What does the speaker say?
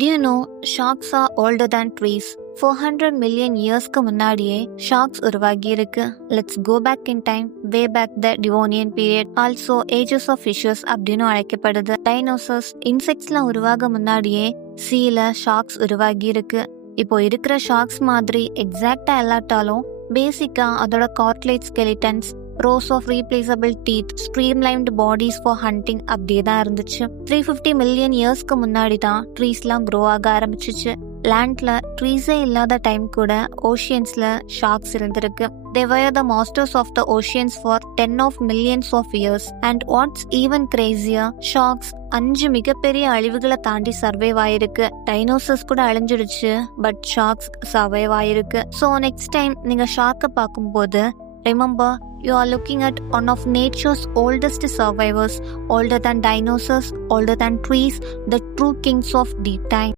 Do you know sharks are older than trees? 400 million yearsக்கு முன்னாடியே sharks உருவாகி இருக்கு. Let's go back in time, way back the Devonian period. Also ages of fishes அப்படின்னு அழைக்கப்படுது. Dinosaurs, insectsலாம் உருவாக முன்னாடியே சீல sharks உருவாகி இருக்கு. இப்போ இருக்கிற sharks மாதிரி எக்ஸாக்டா இல்லாட்டாலும் பேசிக்கா அதோட cartilage skeletons, rows of replaceable teeth, streamlined bodies for hunting அப்படியே தான் இருந்துச்சு. 350 million yearsக்கு முன்னாடி தான் ட்ரீஸ்லாம் க்ரோ ஆக ஆரம்பிச்சிச்சு. லேண்ட்ல ட்ரீஸே இல்லாத டைம் கூட ஓஷியன்ஸ்ல ஷார்க்ஸ் இருந்திருக்கு. They were the masters of the oceans for 10 of millions of years. And what's even crazier, sharks 5 மிகப்பெரிய அழிவுகளை தாண்டி சர்வைவ் ஆயிருக்கு. டைனோசர்ஸ் கூட அழிஞ்சிடுச்சு, பட் ஷார்க்ஸ் சர்வைவ் ஆயிருக்கு. ஸோ நெக்ஸ்ட் டைம் நீங்க ஷார்க்கை பார்க்கும்போது remember, you are looking at one of nature's oldest survivors, older than dinosaurs, older than trees, the true kings of deep time.